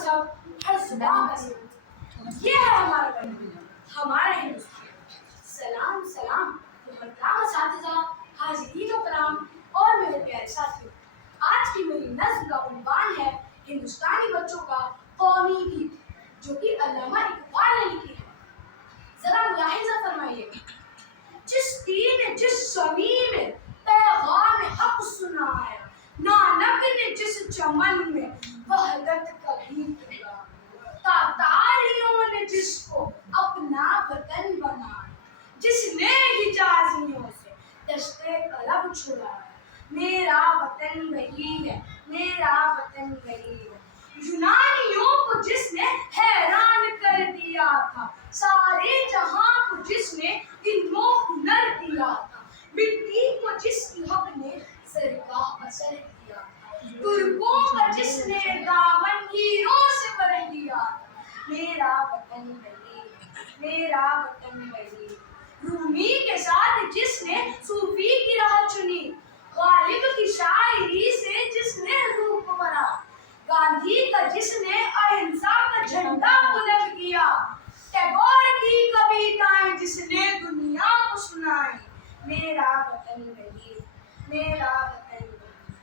مذہب، ہر زبان کا سب، یہ ہے ہمارا بندہ، ہمارا ہندوستان۔ سلام سلام محترم اساتذہ، حاضرین و کرام اور میرے پیارے ساتھیوں، آج کی میری نظم کا عنوان ہے ہندوستانی بچوں کا قومی گیت، جو کہ علامہ اقبال نے لکھی ہے۔ ذرا ملاحظہ فرمائیے، جس تیر نے جس زمین میں پیغام حق سنایا، نانک نے جس چمن میں وحدت کا گیت گایا، تاتاریوں نے جس کو اپنا وطن بنایا، جس نے حجازیوں سے دشتے قلب چھڑایا، میرا وطن وہی ہے، میرا وطن وہی ہے۔ یونانیوں کو جس نے حیران کر دیا تھا، سارے جہاں کو جس نے علم و ہنر دیا تھا، مٹی کو جس کی حق نے زرگاہ اثر کیا تھا، ترکوں کا جس نے دامن ہیروں سے بھر لیا تھا، میرا وطن وہی ہے، میرا وطن وہی ہے۔ رومی کے ساتھ جس نے صوفی کی راہ چنی، غالب کی شاعری سے جس نے روح بھرا، گاندھی کا جس نے اہنسا کا جھنڈا بلند کیا، ٹیگور کی کویتائیں جس نے دنیا کو سنائی، میرا وطن وہی ہے، میرا وطن وہی ہے۔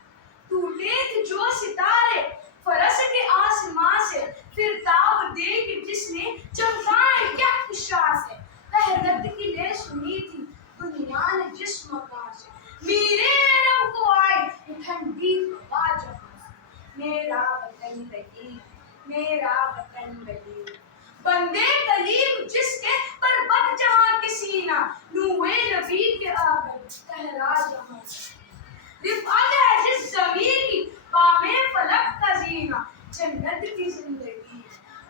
ٹوٹے تھے جو ستارے فرس کے آسمان سے، پھر تاب دے کے جس نے چمکائے یک عشاء سے، وحدت کی لے سنی تھی دنیا نے جس مکان سے، میرے عرب کو آئی ٹھنڈی ہوا جہاں سے، میرا وطن وہی ہے، میرا وطن وہی ہے۔ بندے کلیم جس کے پربت جہاں کے سینہ، نوے نبی کے آگے ٹھہرا جہاں سے، رفعت ہے جس زمین کی بام فلک کا زینہ، جنت کی زندگی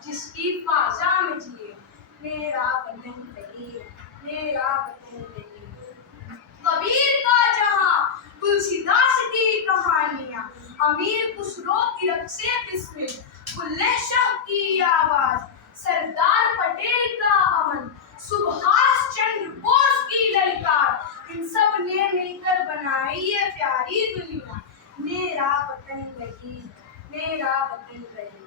جس کی فضا میں جیے، میرا وطن وہی ہے، میرا وطن وہی ہے۔ کبیر کا جہاں، تلسی داس کی کہانیاں، امیر خسرو کی رقص قسمیں، بلے شاہ کی آواز، سردار پٹیل کا امن، سبھاش چندر بوس کی للکار، ان سب نے مل کر بنائی یہ پیاری دنیا، میرا وطن وہی ہے، میرا وطن وہی ہے۔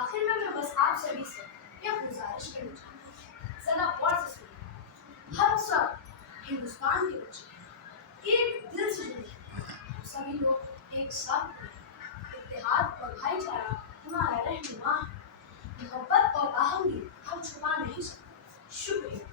آخر میں بس آپ سبھی سے یہ گزارش کرنا چاہتا ہوں، ذرا غور سے سنیے، ہم سب ہندوستان کے بچے ایک دل سے جڑے ہیں، ہم سبھی لوگ ایک ساتھ ہیں، اتحاد اور بھائی چارہ ہمارا رہنما ہے، محبت اور آہنگی ہم چھپا نہیں سکتے۔ شکریہ۔